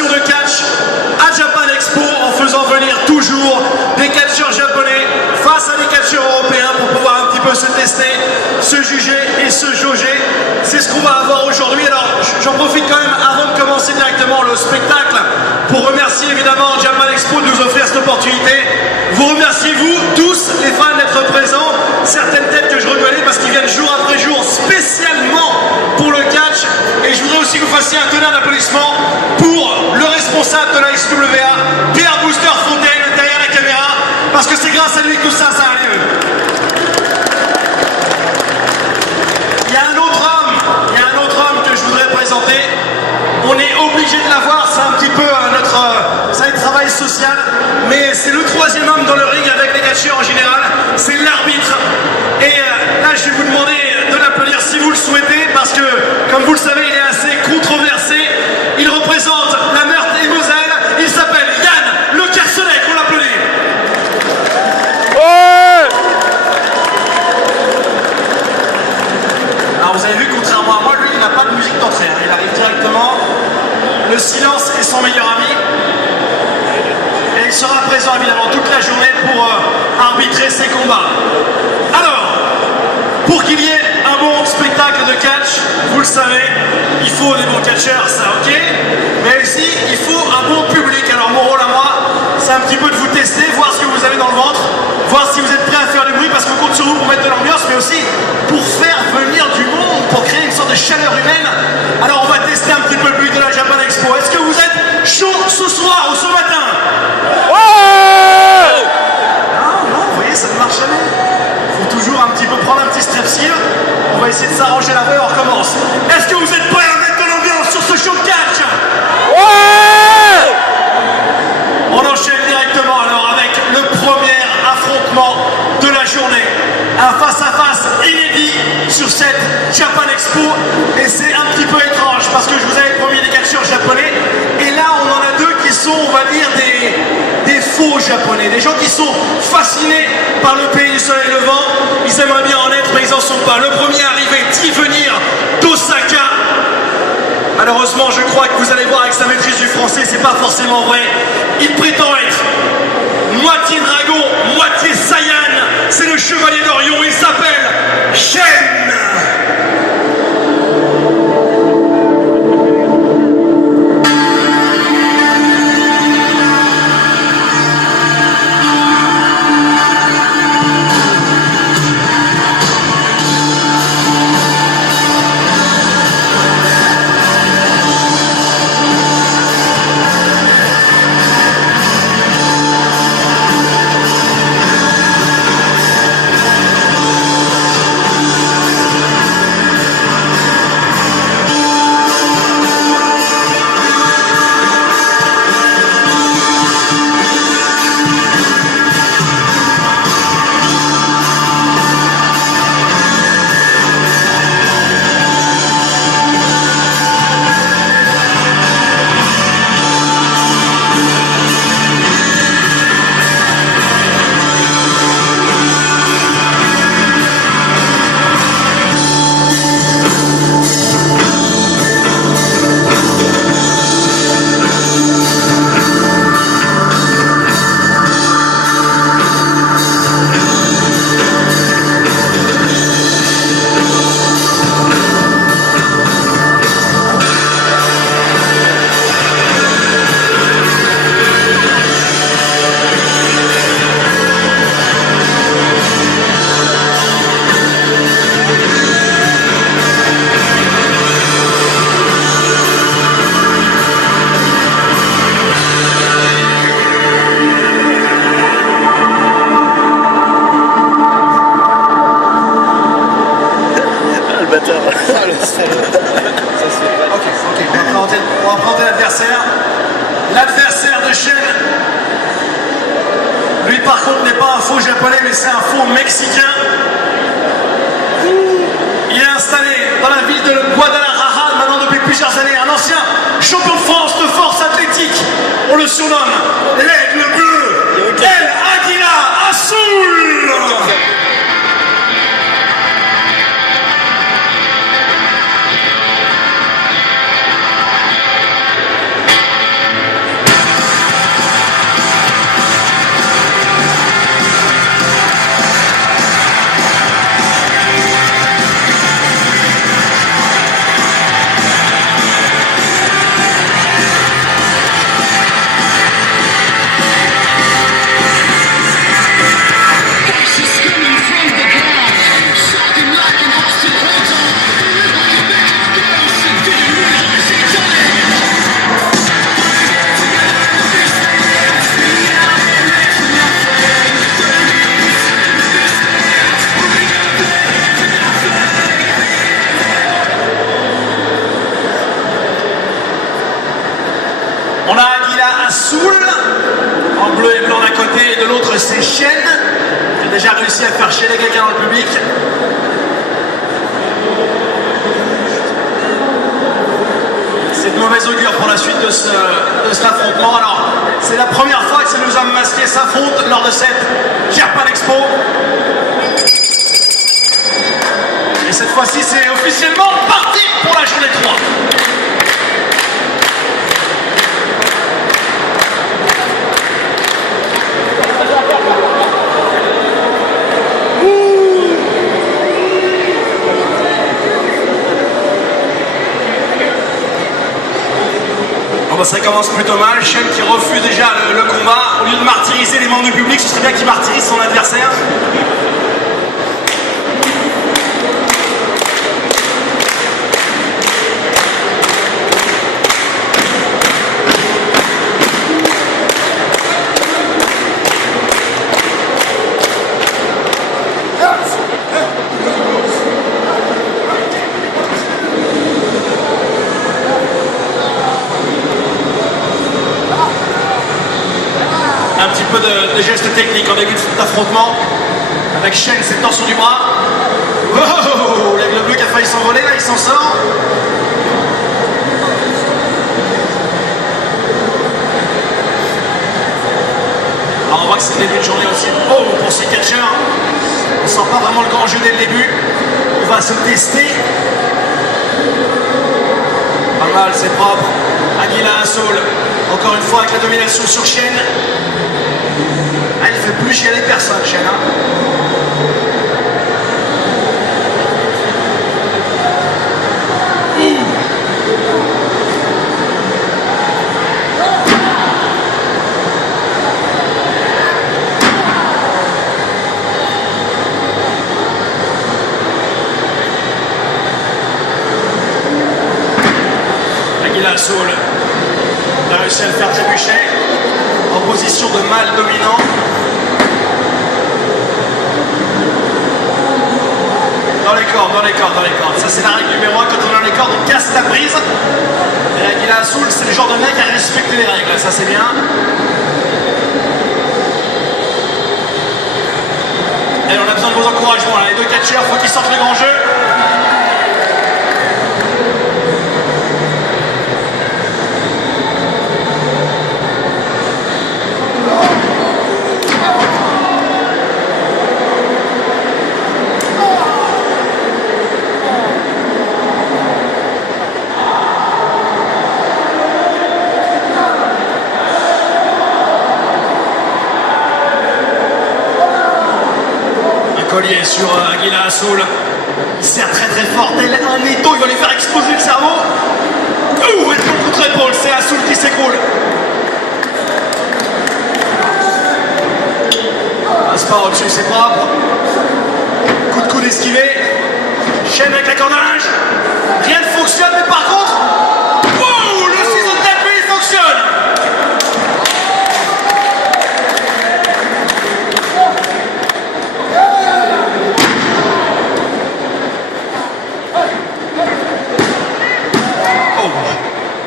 présentation de catch à Japan Expo en faisant venir toujours des catcheurs japonais face à des catcheurs européens pour pouvoir un petit peu se tester, se juger et se jauger. C'est ce qu'on va avoir aujourd'hui. Alors j'en profite quand même avant de commencer directement le spectacle pour remercier évidemment Japan Expo de nous offrir cette opportunité. Vous remerciez vous tous les fans d'être présents, certaines têtes que je reconnais parce qu'ils viennent jour après jour spécialement pour le catch. Et je voudrais aussi que vous fassiez un tonnerre d'applaudissements pour le responsable de la SWA, Pierre Booster Fontaine, derrière la caméra, parce que c'est grâce à lui que tout ça arrive. Il y a un autre homme que je voudrais présenter. On est obligé de l'avoir, c'est un petit peu ça va être travail social, mais c'est le troisième homme dans le ring avec les catcheurs en général, c'est l'arbitre. Et là, je vais vous demander de l'applaudir si vous le souhaitez, parce que, comme vous le savez, il est assez controversé. Il représente la Meurthe et Moselle. Il s'appelle Yann Le Kerselec. On l'applaudit. Ouais. Alors, vous avez vu, contrairement à moi, lui, il n'a pas de musique d'entrée. Hein. Il arrive directement. Le silence est son meilleur ami. Et il sera présent, évidemment, toute la journée pour arbitrer ses combats. Alors, pour qu'il y ait un bon spectacle de catch, vous le savez, il faut des bons catcheurs, ça ok, mais aussi il faut un bon public. Alors mon rôle à moi, c'est un petit peu de vous tester, voir ce que vous avez dans le ventre, voir si vous êtes prêts à faire du bruit, parce qu'on compte sur vous pour mettre de l'ambiance, mais aussi pour faire venir du monde, pour créer une sorte de chaleur humaine. Alors on va tester un petit peu le public de la Japan Expo. Est-ce que vous êtes chaud ce soir ou ce matin? Ouais. Non, vous voyez, ça ne marche jamais. Toujours un petit peu prendre un petit strepsil. On va essayer de s'arranger la veille, on recommence. Est-ce que vous êtes prêts à mettre de l'ambiance sur ce show de catch? Ouais. On enchaîne directement alors avec le premier affrontement de la journée. Un face-à-face inédit sur cette Japan Expo. Et c'est un petit peu étrange parce que je vous avais promis des catcheurs japonais. Et là, on en a deux qui sont, on va dire, des faux japonais. Des gens qui sont fascinés par le pays du soleil levant. Ils aimeraient bien en être, mais ils n'en sont pas. Le premier arrivé d'y venir d'Osaka. Malheureusement, je crois que vous allez voir avec sa maîtrise du français, c'est pas forcément vrai. Il prétend être moitié dragon, moitié Saiyan. C'est le chevalier d'Orion, il s'appelle Shen. On va présenter l'adversaire. L'adversaire de Shen. Lui par contre n'est pas un faux japonais, mais c'est un faux mexicain. Il est installé dans la ville de Guadalajara maintenant depuis plusieurs années. Un ancien champion de France de force athlétique. On le surnomme l'aigle bleu. El Águila Azul. déchaîner quelqu'un dans le public. C'est de mauvaise augure pour la suite de cet affrontement. Alors, c'est la première fois que ces deux hommes masqués s'affrontent lors de cette Japan Expo. Et cette fois-ci, c'est officiellement parti pour la journée 3. Ça commence plutôt mal. Shen qui refuse déjà le combat. Au lieu de martyriser les membres du public, ce serait bien qu'il martyrise son adversaire. De gestes techniques en début d'affrontement avec Shen, cette torsion du bras. Oh, l'aigle bleu qui a failli s'envoler, là il s'en sort. Alors on voit que c'est le début de journée aussi. Oh, pour ces catcheurs, on sent pas vraiment le grand jeu dès le début. On va se tester. Pas mal, c'est propre. Aguila Assault, encore une fois avec la domination sur Shen. Ah, il fait plus chialer personne, Shen. Aguila Assault a réussi à le faire trébucher en position de mâle dominant. Dans les cordes, dans les cordes, dans les cordes. Ça, c'est la règle numéro 1. Quand on est dans les cordes, on casse la prise. Et Aguila Assault, c'est le genre de mec à respecter les règles. Ça, c'est bien. Et on a besoin de vos encouragements. Là. Les deux catcheurs, faut qu'ils sortent le grand jeu. Collier sur Aguila Assault. Il serre très très fort. Tel un étau, il va lui faire exploser le cerveau. Ouh, et le coup de épaule, c'est Assault qui s'écroule. Passe pas au-dessus, c'est propre. Coup de coude esquivé. Shen avec la corde à linge. Rien ne fonctionne, mais par contre. Ouh, le ciseau de tapis, il fonctionne.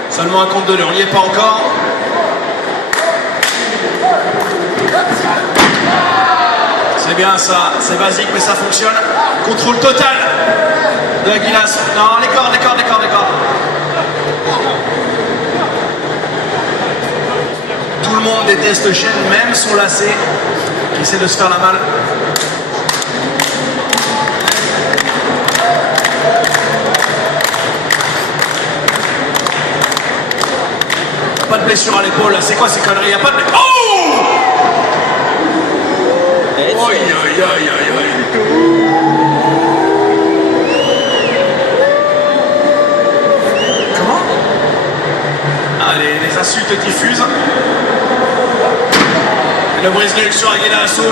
Seulement un compte de deux, on n'y est pas encore. C'est bien ça, c'est basique mais ça fonctionne. Contrôle total de Aguila. Non, les cordes, les cordes, les cordes, les cordes. Tout le monde déteste Shen, même son lacet, qui essaie de se faire la malle. Pas de blessure à l'épaule, c'est quoi ces conneries? Y'a pas de blessure. Oh! Aïe aïe aïe aïe aïe. Comment? Ah, les insultes diffusent. Le brise-gueule sur Aguila Assault.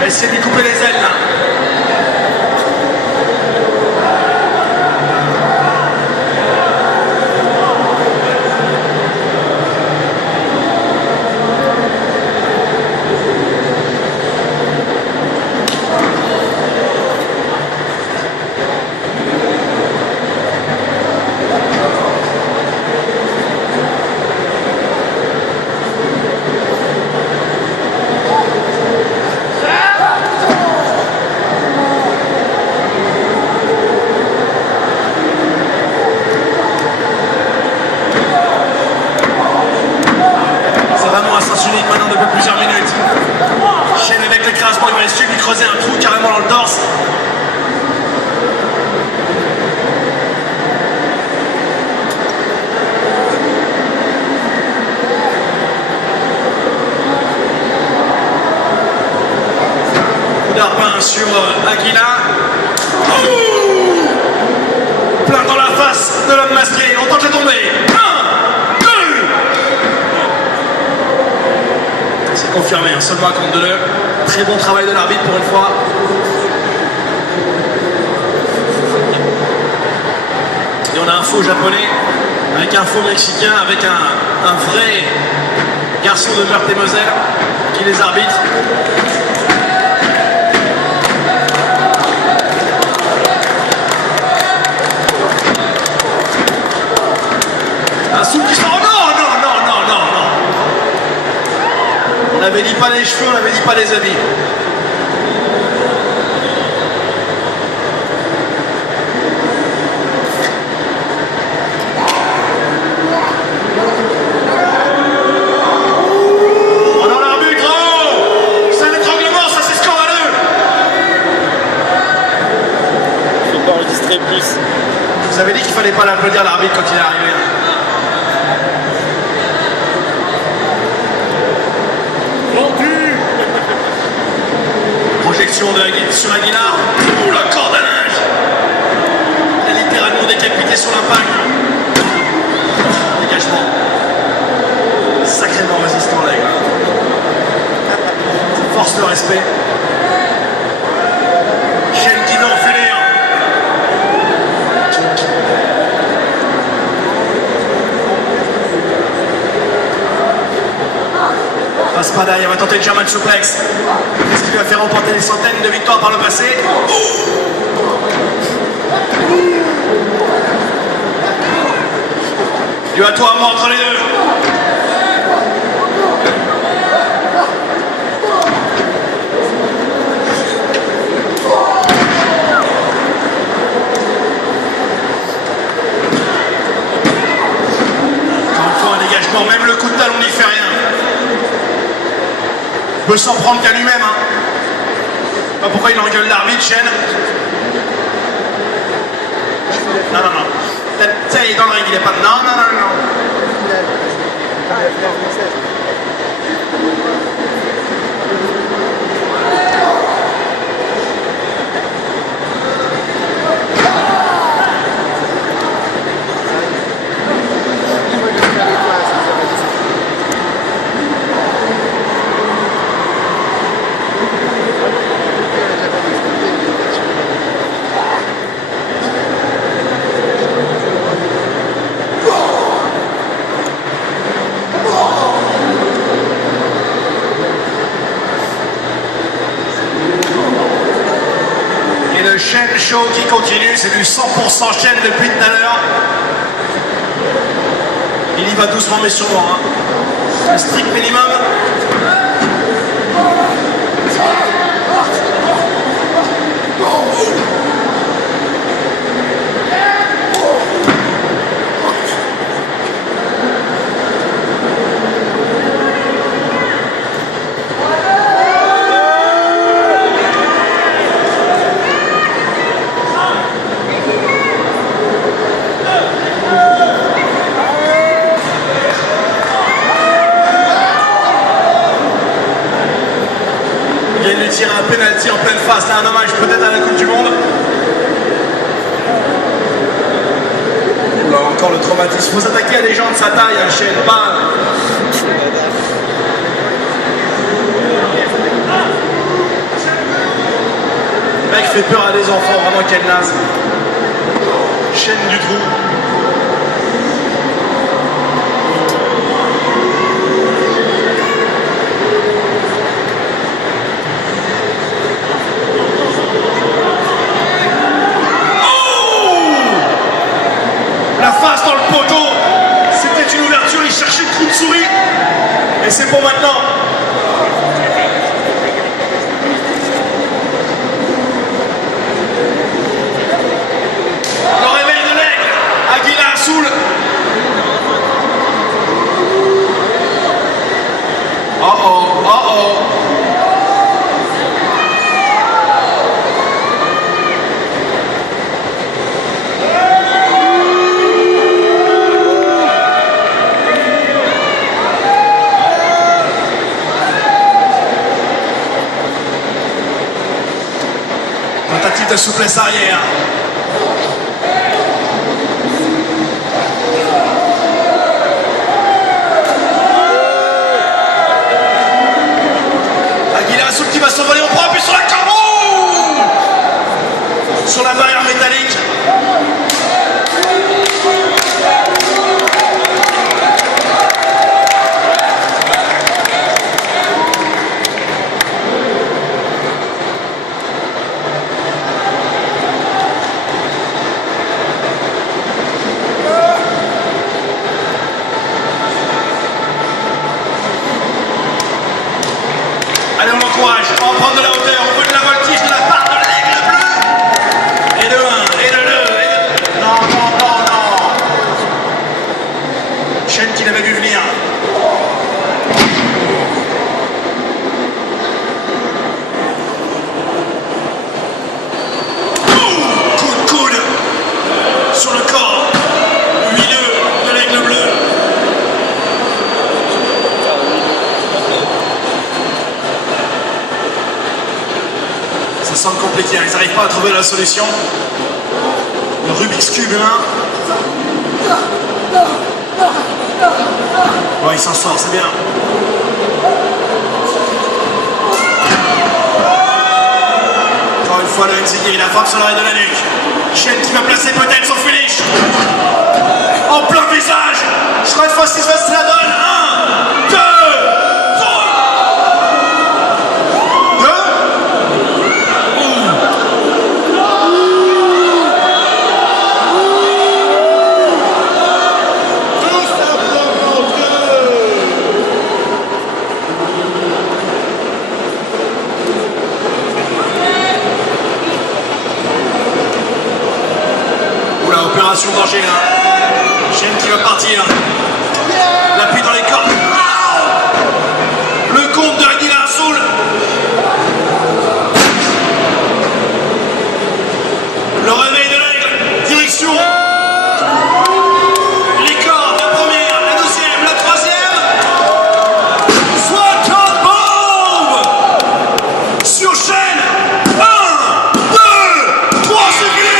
Elle essaie de lui couper les ailes là. Aguila. Plein dans la face de l'homme masqué. On tente la tombée. 1, 2. C'est confirmé, un seulement à compte de 2. Très bon travail de l'arbitre pour une fois. Et on a un faux japonais avec un faux mexicain, avec un vrai garçon de Meurthe-et-Moselle qui les arbitre. Un souffle qui sort. Non. On avait dit pas les cheveux, on avait dit pas les habits. Plus. Je vous avais dit qu'il fallait pas l'applaudir l'arbitre quand il est arrivé. Projection sur Aguilar. Ouh, le corde à linge. Il a littéralement décapité sur l'impact. Dégagement. Sacrément résistant l'aigle. Ça force le respect. Chaîne qui va enfiler. Espada, il va tenter le German suplex. Qu'est-ce qui lui a fait remporter des centaines de victoires par le passé? Du à toi, mort entre les deux. Encore une fois, un dégagement, même le coup de talon n'y fait rien. Il peut s'en prendre qu'à lui-même. Hein. Je sais pas pourquoi il engueule l'arbitre, Chen. Non. Ça, il est dans le ring, il est pas... Non. Chaîne show qui continue, c'est du 100% chaîne depuis tout à l'heure. Il y va doucement mais sûrement. Hein. Un strict minimum. Tirer un penalty en pleine face, c'est un hommage peut-être à la Coupe du Monde. Là, encore le traumatisme. Faut s'attaquer à des gens de sa taille, un chien, pas. Le mec fait peur à des enfants, vraiment quel naze. Chaîne du trou. La face dans le poteau, c'était une ouverture, il cherchait le trou de souris. Et c'est pour maintenant. Le réveil de l'aigle. souplesse arrière. Aguilar Azul qui va s'envoler au propre, puis sur la combo, sur la barrière métallique. Allez, on l'encourage, on va prendre de la hauteur, on veut de la voltige de la part de l'aigle bleu. Et de 1, et de 2, et de... Non, non, non, non. Chen qui l'avait vu venir. Coup de coude sur le corps huileux de l'aigle bleu. Ça semble compliqué, ils n'arrivent pas à trouver la solution. Le Rubik's Cube là. Ouais, il s'en sort, c'est bien. Encore une fois, le Nzigi, il a frappe sur l'arrêt de la nuque. Chen qui va placer peut-être son finish. En plein visage. Je crois une fois si se la donne. 1, 2, 3. Opération danger là. Chen qui va partir. L'appui dans les cordes. Le compte de Aguilar Azul. Le réveil de l'aigle. Direction. Les cordes, la première, la deuxième, la troisième. Soit un bombe sur Chen. 1, 2, 3, c'est fini.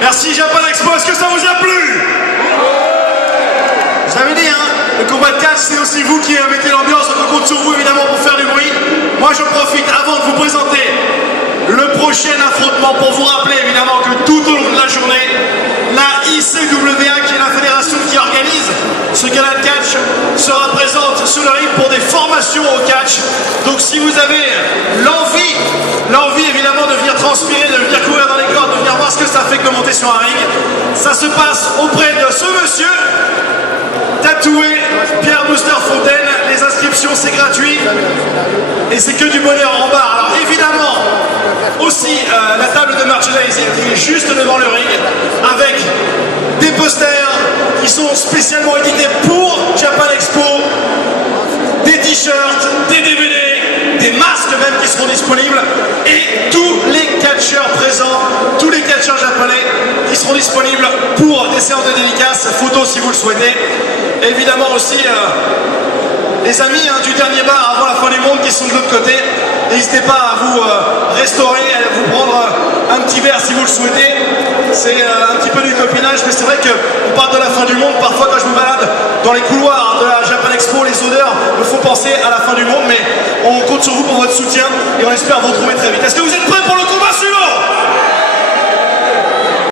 Merci Japan Expo, est-ce que ça vous a plu? Je vous avais dit, hein, le combat de catch, c'est aussi vous qui mettez l'ambiance, donc on compte sur vous évidemment pour faire du bruit. Moi je profite avant de vous présenter le prochain affrontement pour vous rappeler évidemment que tout au long de la journée, la ICWA, qui est la fédération qui organise ce gala de catch, sera présente sur le ring pour des formations au catch. Donc si vous avez l'envie évidemment de venir transpirer, de venir courir dans les cordes, de venir voir ce que ça fait que de monter sur un ring, ça se passe auprès de ce monsieur tatoué, Pierre Booster Fontaine. Les inscriptions c'est gratuit et c'est que du bonheur en bas. Alors évidemment aussi la table de merchandising qui est juste devant le ring avec des posters qui sont spécialement édités pour Japan Expo. des t-shirts, des DVD, des masques même qui seront disponibles et tous les catcheurs présents, tous les catcheurs japonais qui seront disponibles pour des séances de dédicaces, photos si vous le souhaitez. Et évidemment aussi les amis du dernier bar avant la fin du monde qui sont de l'autre côté. N'hésitez pas à vous restaurer, à vous prendre un petit verre si vous le souhaitez. C'est un petit peu du copinage, mais c'est vrai qu'on parle de la fin du monde. Parfois quand je me balade dans les couloirs de la Japan Expo, les odeurs me font penser à la fin du monde, mais on compte sur vous pour votre soutien et on espère vous retrouver très vite. Est-ce que vous êtes prêts pour le combat suivant?